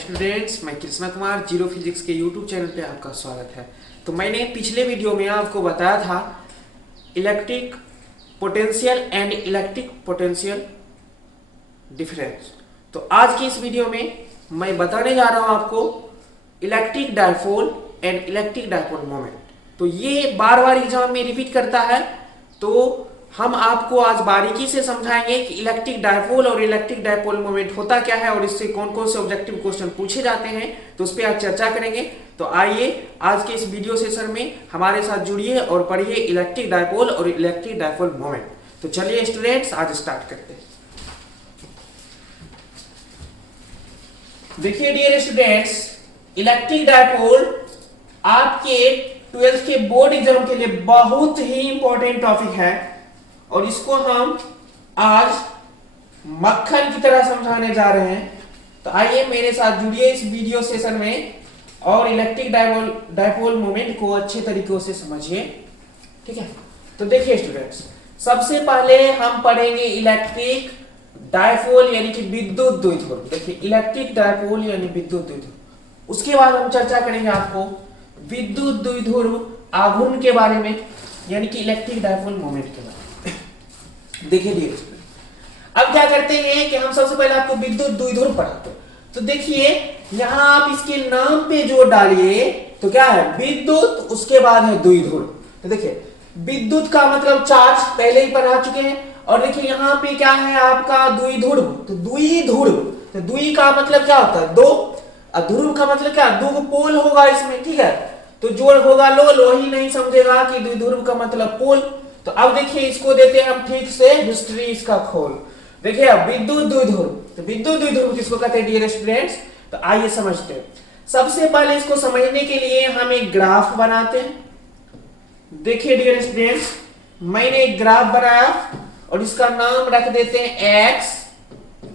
Students, मैं Krishna Kumar zero physics के YouTube channel पे आपका स्वागत है। तो मैंने पिछले वीडियो में आपको बताया था electric potential and electric potential difference. तो आज की इस वीडियो में मैं बताने जा रहा हूं आपको electric dipole and electric dipole moment. तो ये बार बार एग्जाम में रिपीट करता है, तो हम आपको आज बारीकी से समझाएंगे कि इलेक्ट्रिक डायपोल और इलेक्ट्रिक डायपोल मोमेंट होता क्या है और इससे कौन कौन से ऑब्जेक्टिव क्वेश्चन पूछे जाते हैं, तो उस पर आज चर्चा करेंगे। तो आइए आज के इस वीडियो सेशन में हमारे साथ जुड़िए और पढ़िए इलेक्ट्रिक डायपोल और इलेक्ट्रिक डायपोल मोमेंट। तो चलिए स्टूडेंट्स, आज स्टार्ट करते हैं। देखिए डियर स्टूडेंट्स, इलेक्ट्रिक डायपोल आपके 12th के बोर्ड एग्जाम के लिए बहुत ही इंपॉर्टेंट टॉपिक है और इसको हम आज मक्खन की तरह समझाने जा रहे हैं। तो आइए मेरे साथ जुड़िए इस वीडियो सेशन में और इलेक्ट्रिक डायपोल मोमेंट को अच्छे तरीकों से समझिए, ठीक है। तो देखिए स्टूडेंट्स, सबसे पहले हम पढ़ेंगे इलेक्ट्रिक डायपोल यानी कि विद्युत द्विध्रुव। देखिए इलेक्ट्रिक डायपोल यानी विद्युत द्विध्रुव। उसके बाद हम चर्चा करेंगे आपको विद्युत द्विध्रुव आघूर्ण के बारे में यानी कि इलेक्ट्रिक डायपोल मोमेंट के बारे में। देखिए डियर स्टूडेंट, अब क्या करते हैं कि हम सबसे पहले आपको विद्युत द्विध्रुव पढ़ाते हैं। तो देखिए यहां आप इसके नाम पे जो डालिए तो क्या है, विद्युत, उसके बाद है द्विध्रुव। तो देखिए विद्युत का मतलब चार्ज, पहले ही पढ़ा चुके हैं। और देखिए यहाँ पे क्या है आपका द्विध्रुव। तो द्विध्रुव, तो द्वि का मतलब क्या होता है, दो, और ध्रुव का मतलब क्या, दो पोल होगा इसमें, ठीक है। तो जोड़ होगा लो ही नहीं समझेगा कि द्विध्रुव का मतलब पोल। तो अब देखिए इसको देते हैं हम ठीक से हिस्ट्री इसका खोल। देखिए अब विद्युत द्विध्रुव, तो विद्युत द्विध्रुव किसको कहते हैं डियर स्टूडेंट्स। तो आइए समझते हैं। सबसे पहले इसको समझने के लिए हम एक ग्राफ बनाते हैं। देखिए डियर स्टूडेंट्स, मैंने एक ग्राफ बनाया और इसका नाम रख देते हैं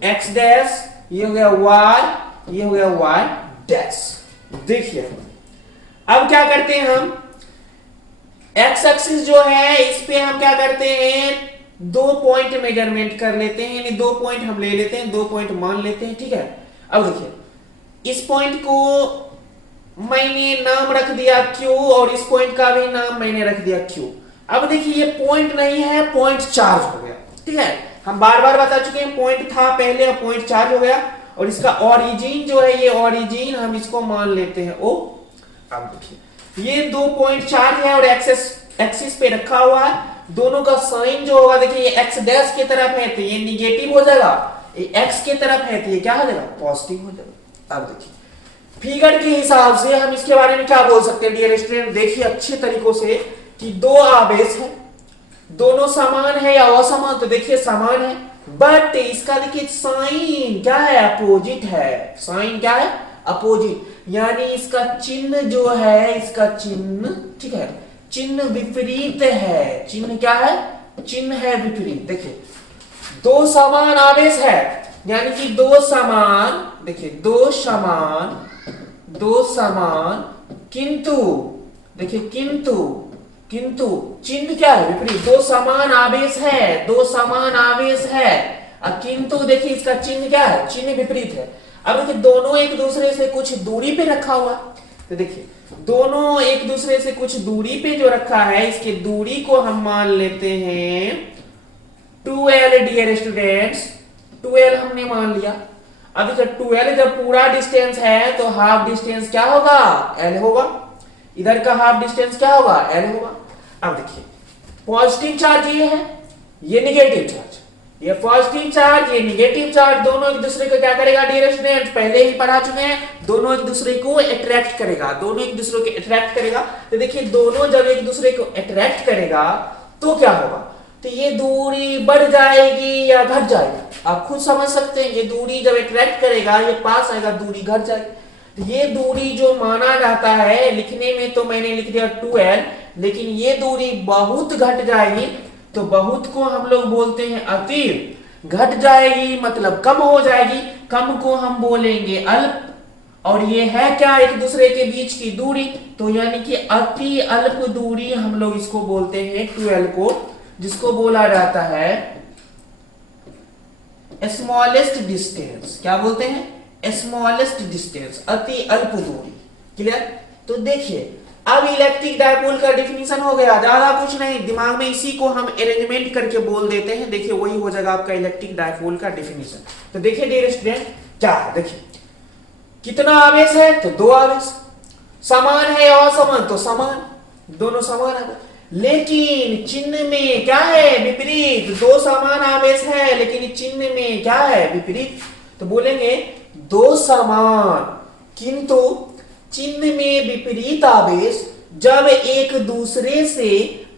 एक्स डैश, ये हो गया वाई, ये हो गया वाई डैश। देखिए अब क्या करते हैं हम, एक्स एक्सिस जो है इस पे हम क्या करते हैं, 2 पॉइंट मेजरमेंट कर लेते हैं, यानी 2 पॉइंट हम ले लेते हैं, 2 पॉइंट मान लेते हैं, ठीक है। अब देखिए इस पॉइंट को मैंने नाम रख दिया Q और इस पॉइंट का भी नाम मैंने रख दिया Q। अब देखिए ये पॉइंट नहीं है, पॉइंट चार्ज हो गया, ठीक है। हम बार बार बता चुके हैं, पॉइंट था पहले, अब पॉइंट चार्ज हो गया। और इसका ओरिजिन जो है, ये ओरिजिन हम इसको मान लेते हैं O। अब देखिए ये 2 पॉइंट चार्ज है और एक्सिस पे रखा हुआ है। दोनों का साइन जो होगा, देखिए ये एक्स डैश की तरफ है तो ये निगेटिव हो जाएगा, ये एक्स की तरफ है तो ये क्या हो जाएगा, पॉजिटिव हो जाएगा। अब देखिए फिगर के हिसाब से हम इसके बारे में क्या बोल सकते हैं डियर स्टूडेंट, देखिए अच्छे तरीकों से कि 2 आवेश है, दोनों समान है या असमान। तो देखिए समान है, बट इसका देखिए साइन क्या है, अपोजिट है। साइन क्या है, अपोजिट, यानी इसका चिन्ह जो है, इसका चिन्ह, ठीक है, चिन्ह विपरीत है। चिन्ह क्या है, चिन्ह है विपरीत। देखिए 2 समान आवेश है, यानी कि 2 समान, देखिए 2 समान किंतु, देखिए किंतु चिन्ह क्या है, विपरीत। 2 समान आवेश है, 2 समान आवेश है, किंतु देखिए इसका चिन्ह क्या है, चिन्ह विपरीत है। अब देखिए दोनों एक दूसरे से कुछ दूरी पे रखा हुआ, तो देखिए दोनों एक दूसरे से कुछ दूरी पे जो रखा है, इसके दूरी को हम मान लेते हैं 2L डियर स्टूडेंट्स। 2L हमने मान लिया। अब देखिए 2L जब पूरा डिस्टेंस है तो हाफ डिस्टेंस क्या होगा, L होगा। इधर का हाफ डिस्टेंस क्या होगा, L होगा। अब देखिए पॉजिटिव चार्ज ये है, ये निगेटिव चार्ज, ये पॉजिटिव चार्ज, ये निगेटिव चार्ज, दोनों एक दूसरे को क्या करेगा डियर स्टूडेंट, पहले ही पढ़ा चुके हैं, दोनों एक दूसरे को अट्रैक्ट करेगा, दोनों एक दूसरे को अट्रैक्ट करेगा। तो देखिए दोनों जब एक दूसरे को अट्रैक्ट करेगा तो क्या होगा, तो ये दूरी बढ़ जाएगी या घट जाएगी, आप खुद समझ सकते हैं। ये दूरी जब अट्रैक्ट करेगा, ये पास आएगा, दूरी घट जाएगी। तो ये दूरी जो माना जाता है, लिखने में तो मैंने लिख दिया 2L, लेकिन ये दूरी बहुत घट जाएगी, तो बहुत को हम लोग बोलते हैं अति। घट जाएगी मतलब कम हो जाएगी, कम को हम बोलेंगे अल्प। और ये है क्या, एक दूसरे के बीच की दूरी, तो यानी कि अति अल्प दूरी हम लोग इसको बोलते हैं 2L को, जिसको बोला जाता है स्मॉलेस्ट डिस्टेंस। क्या बोलते हैं, स्मॉलेस्ट डिस्टेंस, अति अल्प दूरी। क्लियर? तो देखिए अब इलेक्ट्रिक डायपोल का डिफिनीशन हो गया, ज्यादा कुछ नहीं, दिमाग में इसी को हम अरेंजमेंट करके बोल देते हैं। देखिए वही हो जाएगा आपका इलेक्ट्रिक डायपोल का डिफिनीशन। तो देखिए डियर स्टूडेंट क्या है, देखिए कितना आवेश है तो दो आवेश, समान है या असमान तो समान, दोनों समान है। लेकिन चिन्ह में क्या है, विपरीत। दो समान आवेश है लेकिन चिन्ह में क्या है, विपरीत। तो बोलेंगे दो समान किंतु चिन्ह में विपरीत आवेश जब एक दूसरे से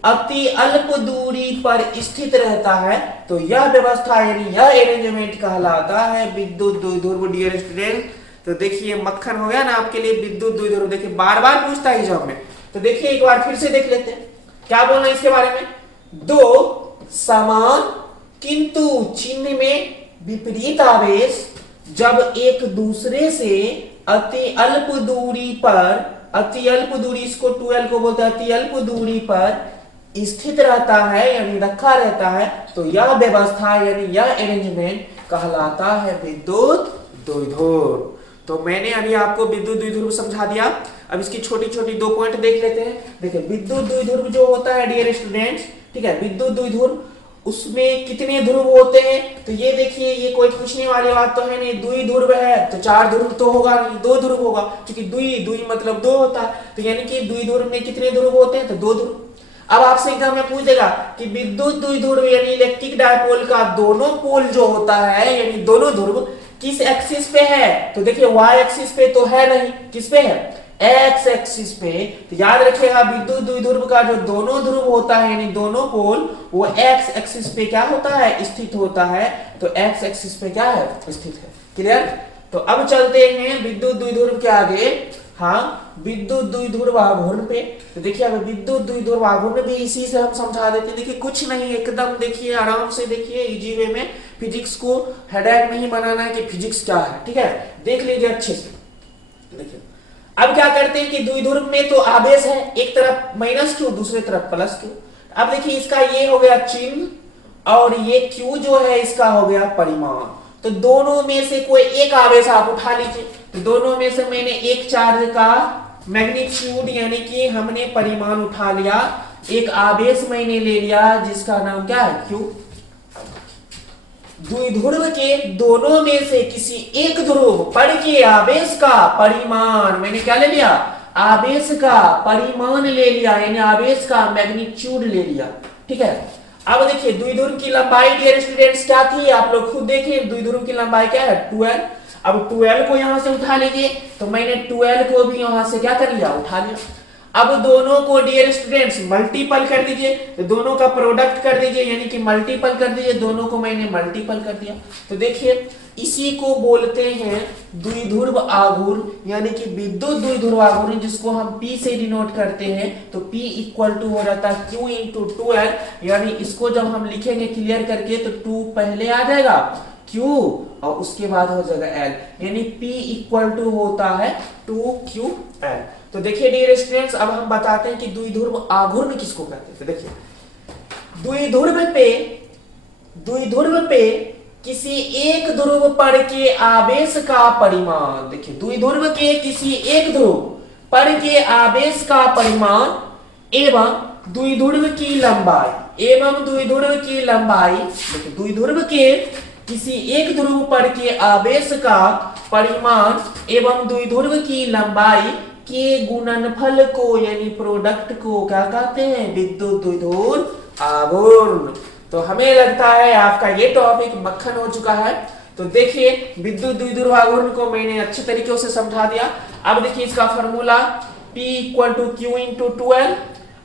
अति अल्प दूरी पर स्थित रहता है तो यह व्यवस्था यानी यह अरेंजमेंट कहलाता है विद्युत द्विध्रुव। डियर स्टूडेंट तो देखिए मक्खन हो गया ना आपके लिए विद्युत द्विध्रुव। देखिए बार बार पूछता है एग्जाम में, तो देखिए एक बार फिर से देख लेते हैं क्या बोलना है इसके बारे में। दो समान किंतु चिन्ह में विपरीत आवेश जब एक दूसरे से अति अल्प दूरी पर, अति अल्प दूरी इसको 2L को बोलते हैं, अति अल्प दूरी पर स्थित रहता है यानी रखा रहता है तो यह व्यवस्था यानी यह अरेंजमेंट कहलाता है विद्युत द्विध्रुव। तो मैंने अभी आपको विद्युत द्विध्रुव समझा दिया। अब इसकी छोटी छोटी दो पॉइंट देख लेते हैं। देखिए विद्युत द्विध्रुव जो होता है डियर स्टूडेंट्स, ठीक है, विद्युत द्विध्रुव उसमें कितने ध्रुव होते हैं तो ये देखिए, ये कोई पूछने वाली बात तो है नहीं। द्विध्रुव है तो चार ध्रुव तो होगा नहीं, दो ध्रुव होगा, क्योंकि द्वि मतलब दो होता है। तो यानी कि द्विध्रुव में कितने ध्रुव होते हैं तो दो ध्रुव। अब आपसे एग्जाम में पूछ देगा कि विद्युत द्विध्रुव यानी इलेक्ट्रिक डायपोल का दोनों पोल जो होता है यानी दोनों ध्रुव किस एक्सिस पे है, तो देखिए वाई एक्सिस पे तो है नहीं, किस पे है, एक्स एक्सिस पे। तो याद रखिएगा विद्युत द्विध्रुव का जो दोनों ध्रुव होता है यानी दोनों पोल वो एक्स एक्सिस पे क्या होता है, स्थित होता है। तो एक्स एक्सिस पे क्या है, स्थित है। क्लियर? तो अब चलते हैं विद्युत द्विध्रुव के आगे। हाँ, विद्युत द्विध्रुव आघूर्ण पे। तो देखिए अब विद्युत द्विध्रुव आघूर्ण भी इसी से हम समझा देते हैं। देखिए कुछ नहीं, एकदम देखिए आराम से देखिए इजी वे में। फिजिक्स को हेडेक नहीं बनाना है कि फिजिक्स क्या है, ठीक है, देख लीजिए अच्छे से। देखिए अब क्या करते हैं कि द्विध्रुव में तो आवेश है, एक तरफ -q दूसरे तरफ +q। अब देखिए इसका ये हो गया चिन्ह और ये q जो है इसका हो गया परिमाण। तो दोनों में से कोई एक आवेश आप उठा लीजिए। तो दोनों में से मैंने एक चार्ज का मैग्नीट्यूड यानी कि हमने परिमाण उठा लिया, एक आवेश मैंने ले लिया जिसका नाम क्या है q। द्विध्रुव के दोनों में से किसी एक ध्रुव पर के आवेश का परिमाण मैंने क्या ले लिया, आवेश का परिमाण ले लिया यानी आवेश का मैग्नीट्यूड ले लिया। ठीक है, अब देखिए द्विध्रुव की लंबाई डियर स्टूडेंट्स क्या थी, आप लोग खुद देखिए द्विध्रुव की लंबाई क्या है 12। अब 12 को यहां से उठा लीजिए, तो मैंने 12 को भी यहां से क्या कर लिया, उठा लिया। अब दोनों को डियर स्टूडेंट्स मल्टीपल कर दीजिए, तो दोनों का प्रोडक्ट कर दीजिए यानी कि मल्टीपल कर दीजिए, दोनों को मैंने मल्टीपल कर दिया। तो देखिए इसी को बोलते हैं द्विध्रुव आघूर्ण यानी कि विद्युत द्विध्रुव आघूर्ण, जिसको हम P से डिनोट करते हैं। तो P इक्वल टू हो जाता है Q इंटू 2L, यानी इसको जब हम लिखेंगे क्लियर करके तो 2 पहले आ जाएगा Q और उसके बाद हो जाएगा L, यानी P इक्वल टू होता है 2QL। तो देखिए डियर स्टूडेंट्स अब हम बताते हैं कि द्विध्रुव आघूर्ण किसको कहते हैं। तो देखिए द्विध्रुव पे किसी एक ध्रुव पर के आवेश का परिमाण, देखिए द्विध्रुव के किसी एक ध्रुव पर के आवेश का परिमाण एवं द्विध्रुव की लंबाई, देखिए द्विध्रुव के किसी एक ध्रुव पर के आवेश का परिमाण एवं द्विध्रुव की लंबाई के गुणनफल को यानी प्रोडक्ट को क्या कहते हैं, विद्युत द्विध्रुव आघूर्ण। तो हमें लगता है आपका ये टॉपिक मक्खन हो चुका है। तो देखिए विद्युत द्विध्रुव आघूर्ण को मैंने अच्छे तरीके से समझा दिया। अब देखिए इसका formula P equal to Q into 2L।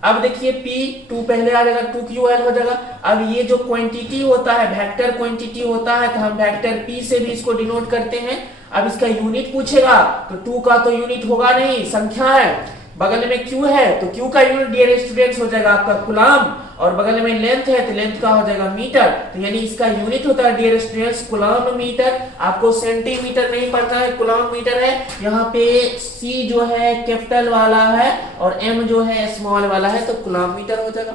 अब देखिए P 2 पहले आ जाएगा 2QL हो जाएगा। अब ये जो क्वांटिटी होता है वेक्टर क्वांटिटी होता है, तो हम वेक्टर P से भी इसको डिनोट करते हैं। अब इसका यूनिट पूछेगा तो 2 का तो यूनिट होगा नहीं, संख्या है, बगल में Q है तो Q का यूनिट डियर स्टूडेंट्स हो जाएगा आपका कूलम, और बगल में लेंथ है तो लेंथ का हो जाएगा मीटर। तो यानी इसका यूनिट होता है डियर स्टूडेंट्स कूलम मीटर। आपको सेंटीमीटर नहीं पढ़ना है, कूलम मीटर है। यहाँ पे C जो है कैपिटल वाला है और M जो है स्मॉल वाला है, तो कूलम मीटर हो जाएगा।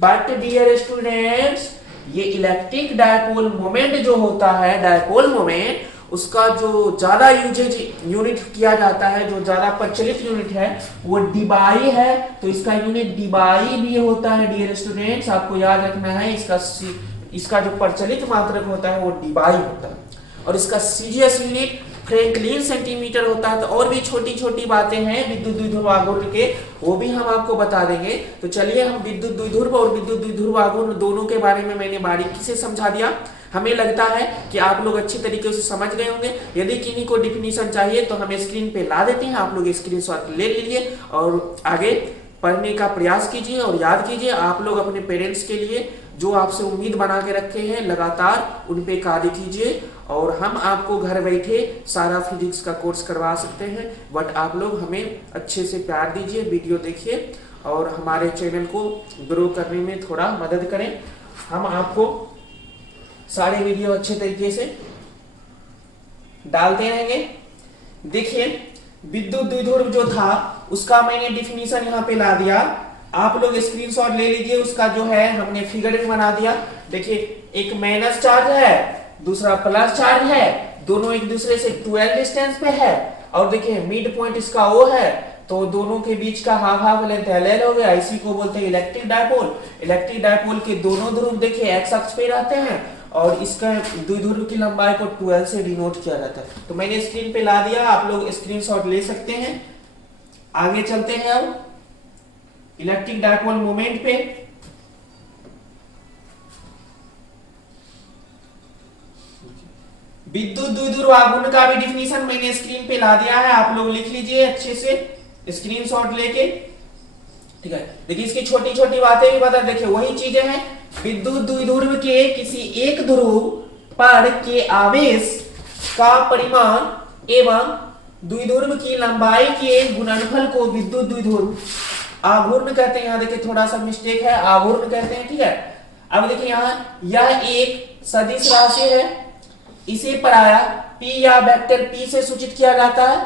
बट डियर स्टूडेंट्स ये इलेक्ट्रिक डायपोल मोमेंट जो होता है, डायपोल मोमेंट, उसका जो ज्यादा यूजेज यूनिट किया जाता है, जो ज्यादा प्रचलित यूनिट है वो डिबाई है। तो इसका यूनिट डिबाई भी होता है डियर स्टूडेंट्स, आपको याद रखना है। इसका जो प्रचलित मात्रक होता है वो डिबाई होता है, और इसका सीजीएस यूनिट फ्रैंकलिन सेंटीमीटर होता है। तो और भी छोटी छोटी बातें हैं विद्युत द्विध्रुव आघूर्ण के, वो भी हम आपको बता देंगे। तो चलिए हम विद्युत द्विध्रुव और विद्युत द्विध्रुव आघूर्ण दोनों के बारे में मैंने बारीकी से समझा दिया। हमें लगता है कि आप लोग अच्छी तरीके से समझ गए होंगे। यदि किन्हीं को डिफिनीशन चाहिए तो हम स्क्रीन पे ला देते हैं, आप लोग स्क्रीनशॉट ले लीजिए और आगे पढ़ने का प्रयास कीजिए और याद कीजिए। आप लोग अपने पेरेंट्स के लिए जो आपसे उम्मीद बना के रखे हैं लगातार उन पे कार्य कीजिए, और हम आपको घर बैठे सारा फिजिक्स का कोर्स करवा सकते हैं। बट आप लोग हमें अच्छे से प्यार दीजिए, वीडियो देखिए और हमारे चैनल को ग्रो करने में थोड़ा मदद करें। हम आपको सारे वीडियो अच्छे तरीके से डालते रहेंगे। देखिए विद्युत द्विध्रुव जो था उसका मैंने डिफिनीशन यहाँ पे ला दिया, आप लोग स्क्रीनशॉट ले लीजिए। उसका जो है हमने फिगर में बना दिया। देखिए एक माइनस चार्ज है, दूसरा प्लस चार्ज है, दोनों एक दूसरे से 12 डिस्टेंस पे है, और देखिए मिड पॉइंट इसका O है, तो दोनों के बीच का हाफ लेंथ LL हो गया। इसी को बोलते हैं इलेक्ट्रिक डायपोल। इलेक्ट्रिक डायपोल के दोनों ध्रुव देखिए x अक्ष पे रहते हैं, और इसका द्विध्रुव की लंबाई को 12 से डिनोट किया जाता है। तो मैंने स्क्रीन पे ला दिया, आप लोग स्क्रीनशॉट ले सकते हैं। आगे चलते हैं अब इलेक्ट्रिक डायपोल मोमेंट पे। विद्युत द्विध्रुव आघूर्ण का भी डिफिनीशन मैंने स्क्रीन पे ला दिया है, आप लोग लिख लीजिए अच्छे से स्क्रीनशॉट लेके। ठीक है, देखिए इसकी छोटी छोटी बातें भी बता। देखिए वही चीजें हैं, विद्युत द्विध्रुव के किसी एक ध्रुव पर के आवेश का परिमाण एवं द्विध्रुव की लंबाई के गुणनफल को विद्युत द्विध्रुव आघूर्ण कहते हैं। यहाँ देखिए थोड़ा सा मिस्टेक है, आघूर्ण कहते हैं। ठीक है, अब देखिए यहाँ यह एक सदिश राशि है, इसे पराया P या वेक्टर P से सूचित किया जाता है।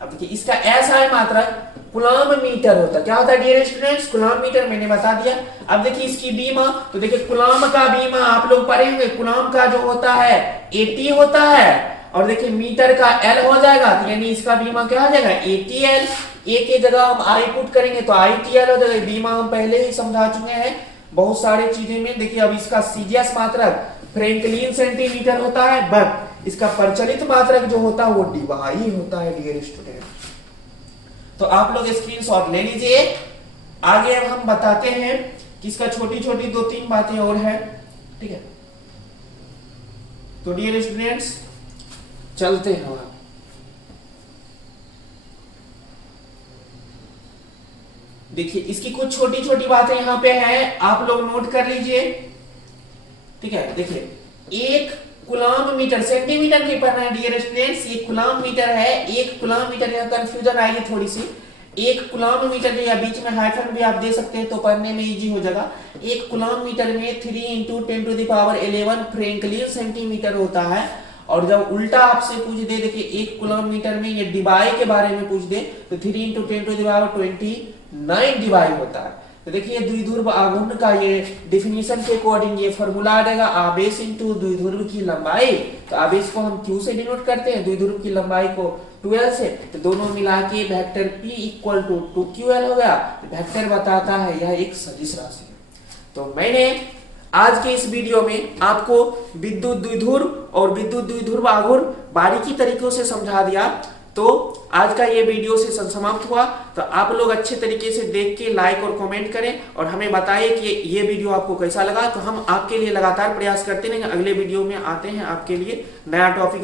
अब देखिए इसका ऐसा है मात्रक कूलम्ब मीटर होता है। क्या होता है डियर स्टूडेंट्स? कूलम्ब मीटर, मैंने बता दिया। अब देखिए इसकी बीमा, तो देखिए कूलम्ब का बीमा आप लोग पढ़े होंगे, कूलम्ब का जो होता है AT होता है, और देखिए मीटर का L हो जाएगा, यानी इसका बीमा क्या हो जाएगा ATL। A की जगह हम I पुट करेंगे तो ITL हो जाएगा। बीमा हम पहले ही समझा चुके हैं बहुत सारी चीजें में। देखिए अब इसका सीजीएस मात्रक फ्रैंकलिन सेंटीमीटर होता है, बट इसका प्रचलित मात्रक जो होता है वो डिबाई होता है डियर स्टूडेंट। तो आप लोग स्क्रीनशॉट ले लीजिए। आगे अब हम बताते हैं कि इसका छोटी छोटी 2-3 बातें और है। ठीक है, तो डियर स्टूडेंट्स चलते हैं हम। देखिए इसकी कुछ छोटी छोटी बातें यहां पे है, आप लोग नोट कर लीजिए। ठीक है, देखिए एक कूलम्ब मीटर, सेंटीमीटर नहीं पढ़ना है डियर स्टूडेंट्स, ये कूलम्ब मीटर है। एक कूलम्ब मीटर, यहाँ कंफ्यूजन आएगी थोड़ी सी। एक कूलम्ब मीटर, या बीच में हाइफन भी आप दे सकते हैं तो पढ़ने में इजी हो जाएगा। एक कूलम्ब मीटर में 3 × 10⁻11 फ्रैंकलिन सेंटीमीटर होता है। और जब उल्टा आपसे पूछ दे, देखिए एक कूलम्ब मीटर में ये डिबाई के बारे में पूछ दे तो 3 × 10⁻29 डिबाई होता है। तो देखिए द्विध्रुव आघूर्ण का ये डिफिनीशन के अकॉर्डिंग ये फॉर्मूला आ जाएगा, आवेश इंटू द्विध्रुव की लंबाई। तो आवेश को हम Q से डिनोट करते हैं, द्विध्रुव की लंबाई को 12 से, तो दोनों मिला के वेक्टर P = 2QL हो गया। वेक्टर बताता है यह एक सदिश राशि है। तो मैंने आज के इस वीडियो में आपको विद्युत द्विध्रुव और विद्युत द्विध्रुव आघूर्ण बारीकी तरीकों से समझा दिया। तो आज का ये वीडियो से समाप्त हुआ। तो आप लोग अच्छे तरीके से देख के लाइक और कमेंट करें और हमें बताइए कि ये वीडियो आपको कैसा लगा। तो हम आपके लिए लगातार प्रयास करते रहेंगे। अगले वीडियो में आते हैं आपके लिए नया टॉपिक